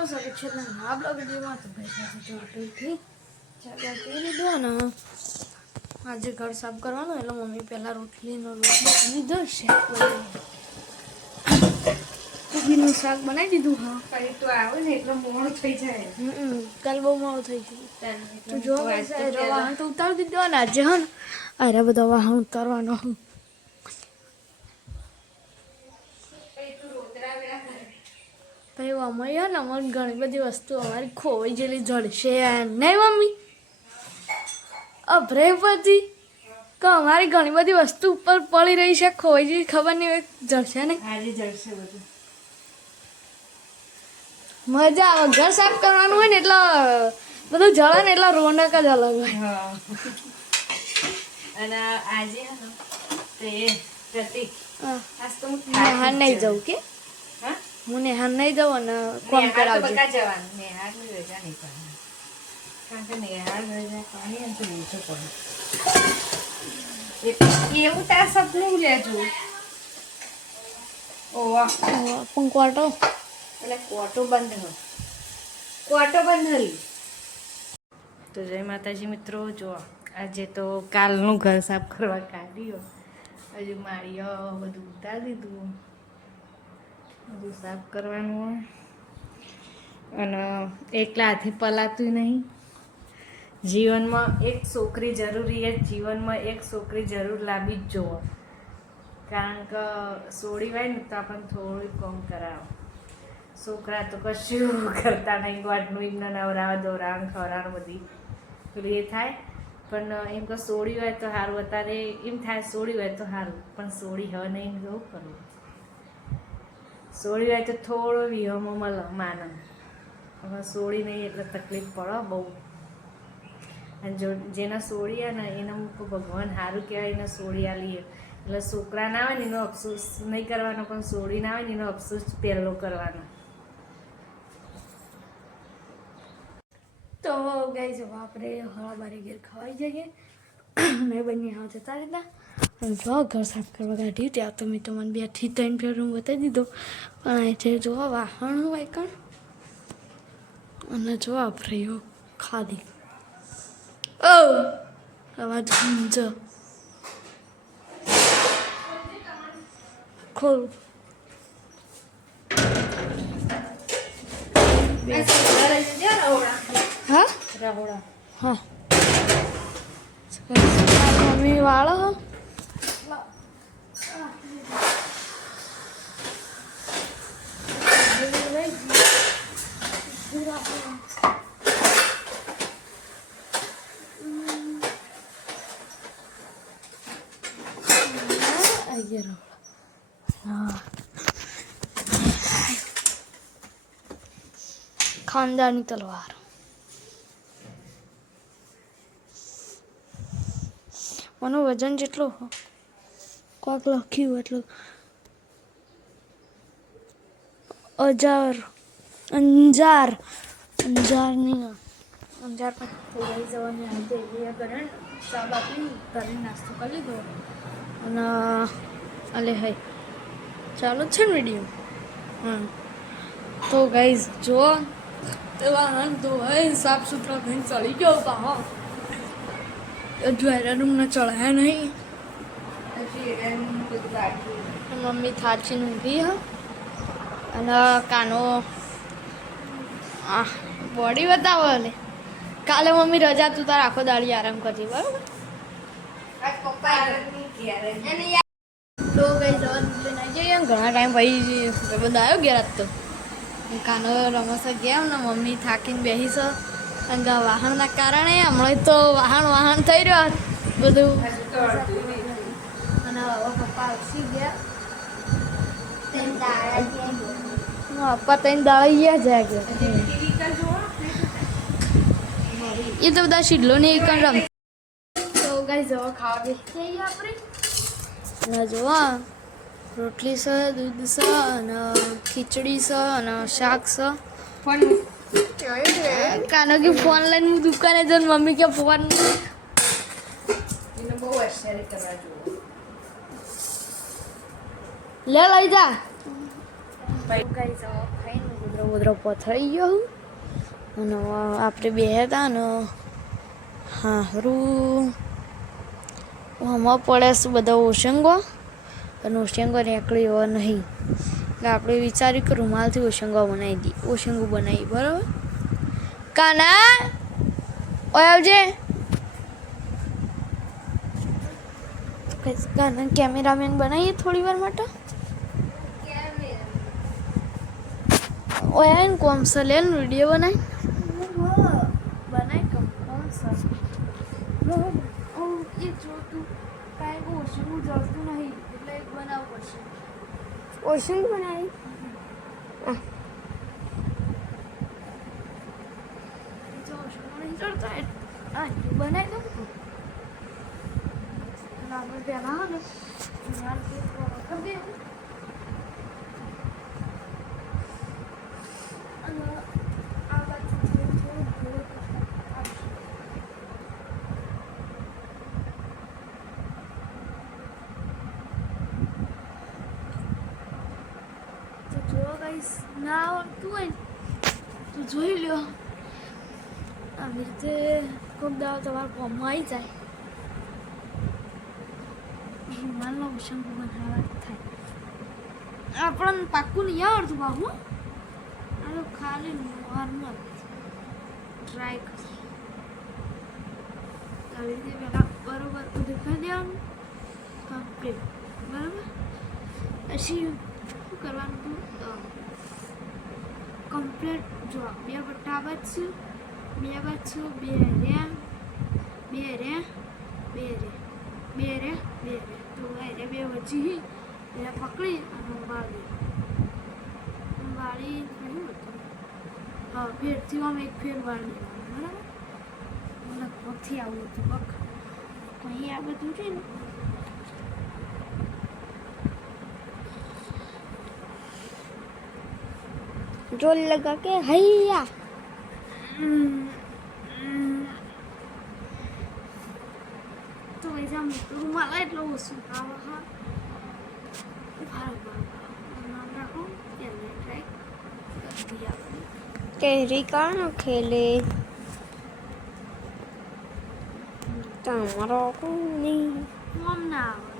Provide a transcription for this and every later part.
મિત્રો સાથે છે આ બ્લોગ વિડીયોમાં તો ભાઈ સાથે ચાલો કરી લીધો ને આજે ઘર સાફ કરવાનું એટલે મમ્મી પહેલાં રોટલીનો રોટલો લીધો છે કોબીનું શાક બનાવી દીધું હા પછી તો આવે ને એટલે મોડું થઈ જાય કાલ બહુ મોડું થઈ ગયું તો જો વાહન તો ઉતારી દીધો ને આજે હા ને અરે બધા વાહન ઉતારવાનો હું ભાઈ અમારી ને અમારી ઘણી બધી વસ્તુ અમારી ખોવાઈ ગયેલી જળશે નહીં મમ્મી અભરે પછી કે અમારી ઘણી બધી વસ્તુ ઉપર પડી રહી છે ખોવાઈ ગઈ ખબર નહીં જળશે ને આજે જળશે બધું મજા આવે ઘર સાફ કરવાનું હોય ને એટલે બધું જળે ને એટલે રોનક જ અલગ હોય અને આજે તે પ્રતિક આજ તો હું નેહાન નહીં જવું કે હા હું નેહાન નહીં જાઉં અને કોમ કરાવજો બકા જવાનું નેહારની રજા નહીં કરવાની કારણ કે નેહાર રજા કરવાની એમ તો ઓછો પડે એવું તાર સપનું લેજો ઓવા પંકવાટો એટલે કોટો બંધ હરી તો જય માતાજી મિત્રો જો આજે તો કાલનું ઘર સાફ કરવા કાઢ્યો હજુ માળીઓ બધું ઉતારી દીધું બધું સાફ કરવાનું અને એકલા હાથે પલાતું નહીં જીવનમાં એક છોકરી જરૂરી છે જીવનમાં એક છોકરી જરૂર લાવી જ જોવો કારણ કે સોડી હોય ને તો આપણને થોડું કામ કરાવો છોકરા તો કશું કરતા નહીં ગોડનું એમને નવરાવા દોરાવાનું ખવડાવવાનું બધી પેલું એ થાય પણ એમ કે સોડી હોય તો સારું અત્યારે એમ થાય સોડી હોય તો સારું પણ સોડી હવે નહીં જવું કરવું સોડી હોય તો થોડો વિહમો મળે માનવ હવે સોડી નહીં એટલે તકલીફ પડે બહુ અને જો જેના સોડી ને એને ભગવાન સારું કહેવાય એને સોડી આલીએ એટલે છોકરા ના હોય ને એનો અફસોસ નહીં કરવાનો પણ સોડી ના હોય ને એનો અફસોસ પહેલો કરવાનો તો ગાઈસ હવે આપણે હળાબારી ઘેર ખવાઈ જઈએ મેં બંને હા જતા રહેતા અને જો ઘર સાફ કરવા કાઢ્યું ત્યાં તો મેં તમને 2 થી 3 ફેર રૂમ બતાવી દીધો પણ અહીંથી જો વાહણ હોય કણ અને જો આપણે ખાધી ઓ અવાજ જો ખોલ હા રહોડા હા મમ્મી વાળો ખાનદાની તલવાર મને વજન જેટલો કોક લખ્યું એટલું 1000 નહીં 1000 પણ થઈ જવાની આજે એ કરે ચા બાપી કરીને નાસ્તો કરી લીધો અને અલે હાય ચાલુ જ છે ને વિડીયો તો ગાઈઝ જો વાહન તો હોય સાફ સુથરા થઈને ચડી ગયો પાહો જ્વેલર રૂમને ચડાયા નહીં મમ્મી થાચીને ઊંઘી હા અને કાનો બોડી બતાવો એટલે કાલે મમ્મી રજા તું તાર આખો દાડી આરામ કરતી બરાબર તો ગઈ જવા લઈને જઈએ ઘણા ટાઈમ પછી બધા આવ્યો ઘેર તો કાનો રમશે ગયા ને મમ્મી થાકીને બેસી છે કારણ કે વાહનના કારણે હમણાં તો વાહન થઈ રહ્યો બધું અને હવે પપ્પા આવશી ગયા પપ્પા 3 દાડા ગયા એ તો બધા શીડલો ને એક રમ તો ગાઈ જવા ખાવા બેસી જઈએ આપણે અને જોવા રોટલી છે દૂધ છે અને ખીચડી છે અને શાક છે કાનો કે ફોન લઈને હું દુકાને જઈને મમ્મી કે ફોન એને બહુ આશ્ચર્ય કરવા જોવું લે લઈ જા ભાઈ કઈ જવા ખાઈને બધરો પથરાઈ ગયો અને આપણે બે હતા ને હારું આમાં પડે છે બધા ઓશંગો અને ઓશંગો નીકળી એવા નહીં એટલે આપણે વિચાર્યું કે રૂમાલથી ઓશંગો બનાવી દઈએ ઓશંગો બનાવી બરાબર કાના ઓય આવજે કાના કેમેરામેન બનાવીએ થોડી વાર માટે ઓય ને કોમ સે લે વિડીયો બનાવી કોમ સે એ જો તું કાંઈ ઓશંગો જળતું નહીં એટલે એક બનાવવું પડશે ઓશન બનાવી જો ઓશંગો નહીં જળતા હા બનાવી દઉં આપણે પહેલાં હા ને કરી દે અને આ બાજુ થોડું થોડું આપશે તો જો ગાઈસ ના આવડતું હોય તો જોઈ લો આવી રીતે કોક દાવ તમારા ફોર્મમાં આવી જાય રૂમાલનો ઓશંગો બનાવવા થાય આપણને પાક્કું નહીં આવડતું બાબુ આ તો ખાલી નોર્મલ ટ્રાય કરીએ આવી રીતે પહેલાં બરોબર દેખાઈ દેવાનું કમ્પ્લીટ બરાબર પછી શું કરવાનું હતું કમ્પ્લીટ જો બે પટ્ટા બાજુ બે બાજુ બે રહ્યા બે રહ્યા બે રહ્યા બે રે બે રે તો એ બે વચ્ચે એટલે પકડી અને વાળી નહીં હતું હા ફેરથી આમ એક ફેર વાળી દેવાનું બરાબર લગભગથી આવું હતું બક અહીં આ બધું છે ને जोर लगा के हैया તો વૈસા રૂમાલ એટલો ઓછું આવે હા નામ રાખો એને ટ્રાય કરી આપણે तेरी कौन खेले તમારો કોની આમ ના આવે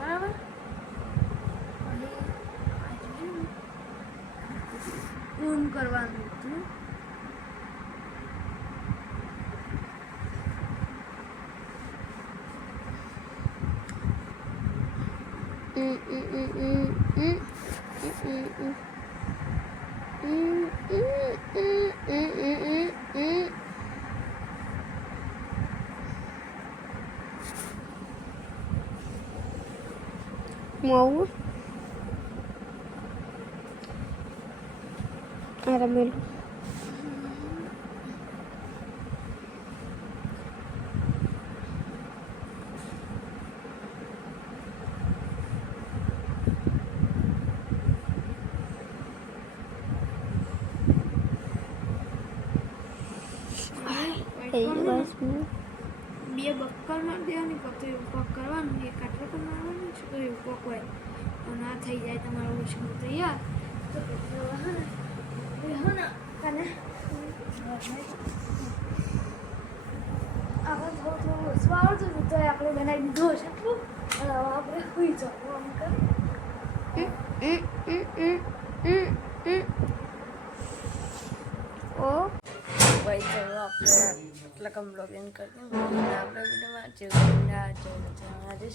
બરાબર ઓમ કરવાનું હતું mau ada melu બે બક્કર મારી દેવાની પછી ઉપોક કરવાનું એક આટલો તો મારવાનું છે તો ઉપોક હોય તો ના થઈ જાય તમારું ઓછું તૈયાર તો પછી હા ને કને આપણે થોડું ઓછું આવડતું હતું તો આપણે બનાવી દીધું હશે એટલું અને હવે આપણે સુઈ જવું આમ કરી ओ ભાઈ ચલો આપણે આટલા કમ બ્લોગ એન્ડ કરી દઈએ આપણે વિડીયોમાં જે